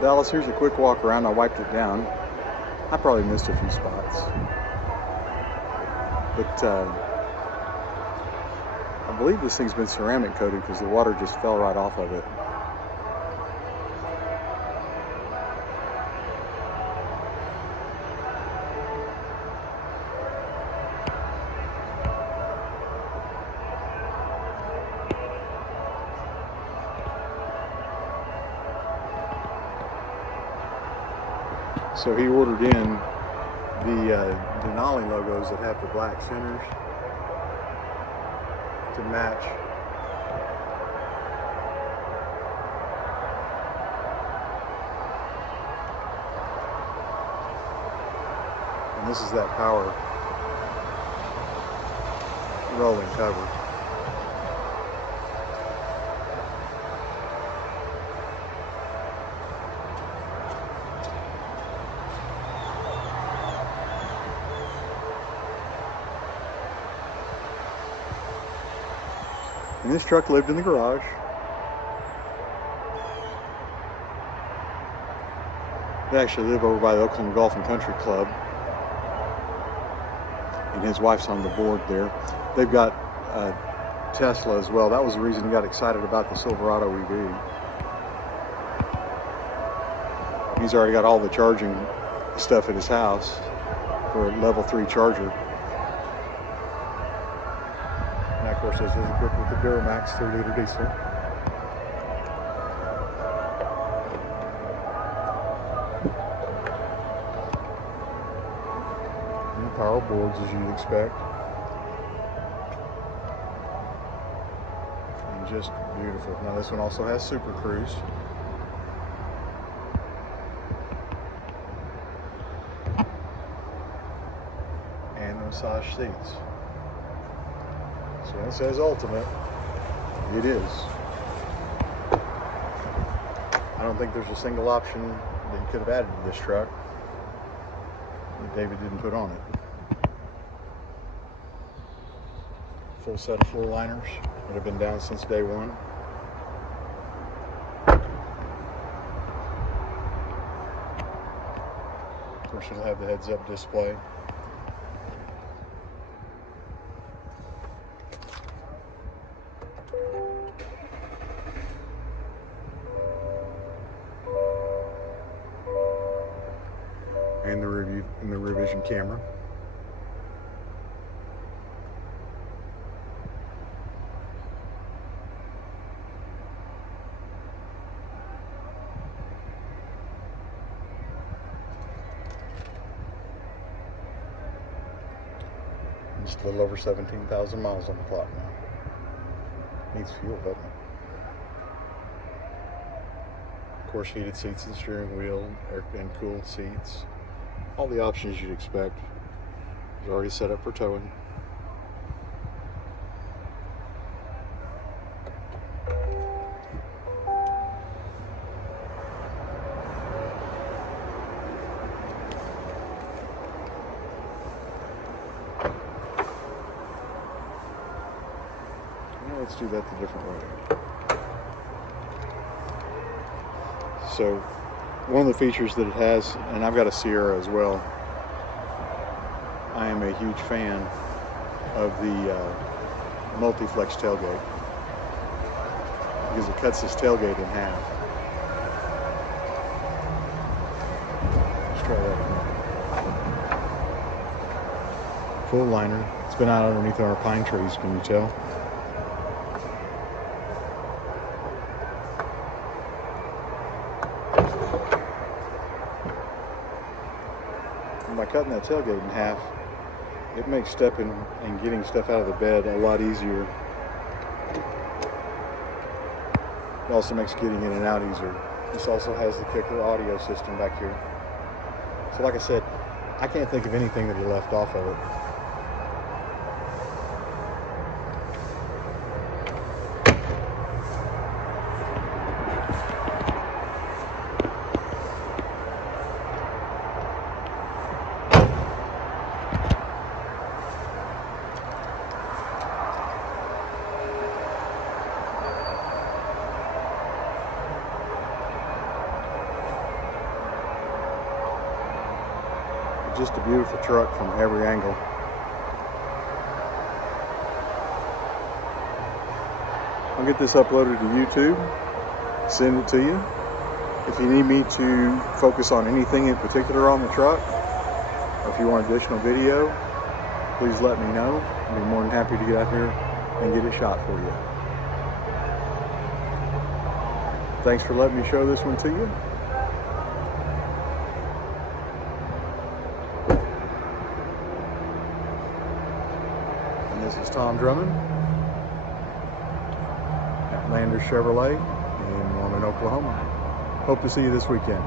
Dallas, here's a quick walk around. I wiped it down. I probably missed a few spots, but I believe this thing's been ceramic coated because the water just fell right off of it. So he ordered in the Denali logos that have the black centers to match. And this is that power rolling cover. And this truck lived in the garage. They actually live over by the Oklahoma Golf and Country Club. And his wife's on the board there. They've got Tesla as well. That was the reason he got excited about the Silverado EV. He's already got all the charging stuff at his house for a level 3 charger. And of course, this is equipped with the DuraMax 3-liter diesel. And the power boards, as you'd expect. And just beautiful. Now this one also has Super Cruise. And the massage seats. So when it says Ultimate, it is. I don't think there's a single option that you could have added to this truck that David didn't put on it. Full set of floor liners that have been down since day one. Of course, it'll have the heads-up display. And the revision camera. Just a little over 17,000 miles on the clock now. Needs fuel, doesn't it? Of course, heated seats and steering wheel, air and cooled seats. All the options you'd expect. It's already set up for towing. Now let's do that the different way. So one of the features that it has, and I've got a Sierra as well, I am a huge fan of the multi-flex tailgate because it cuts this tailgate in half. Let's try that again. Full liner. It's been out underneath our pine trees, can you tell? By cutting that tailgate in half, it makes stepping and getting stuff out of the bed a lot easier. It also makes getting in and out easier. This also has the kicker audio system back here. So like I said, I can't think of anything that he left off of it. just a beautiful truck from every angle. I'll get this uploaded to YouTube, send it to you. If you need me to focus on anything in particular on the truck, or if you want additional video, please let me know. I'll be more than happy to get out here and get it shot for you. Thanks for letting me show this one to you. And this is Tom Drummond at Lander Chevrolet in Norman, Oklahoma. Hope to see you this weekend.